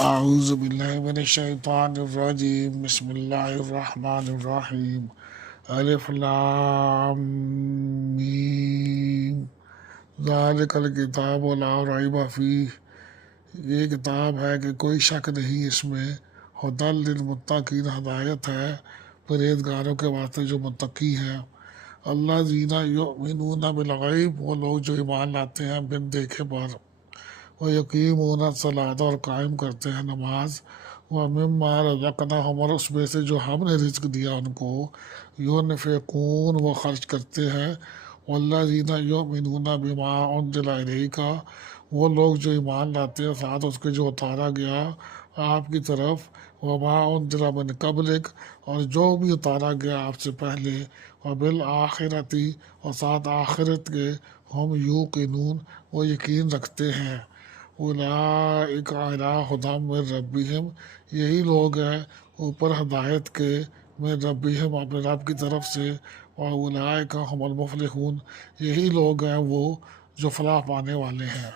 اعوذ باللہ من الشیطان الرجیم بسم اللہ الرحمن الرحیم الف لام میم ذالک الکتاب لا ریب فیہ، یہ کتاب ہے کہ کوئی شک نہیں اس میں، ہدی للمتقین، ہدایت ہے پرہیزگاروں کے واسطے جو متقی ہیں۔ الذین یؤمنون بالغیب، وہ لوگ جو ایمان لاتے ہیں بن دیکھے پر، وہ یقیمون الصلاۃ، اور قائم کرتے ہیں نماز، ومما رزقناہم، اور اس میں سے جو ہم نے رزق دیا ان کو، ینفقون، وہ خرچ کرتے ہیں، والذین یؤمنون بما انزل الیک، وہ لوگ جو ایمان لاتے ہیں ساتھ اس کے جو اتارا گیا آپ کی طرف، وما انزل من قبلک، اور جو بھی اتارا گیا آپ سے پہلے، وبالآخرتی، اور ساتھ آخرت کے، ہم یوقنون، وہ یقین رکھتے ہیں۔ اولئک علی ھدی من ربہم، یہی لوگ ہیں اوپر ہدایت کے، من ربہم، اپنے رب کی طرف سے، واولئک ھم المفلحون، یہی لوگ ہیں وہ جو فلاح پانے والے ہیں۔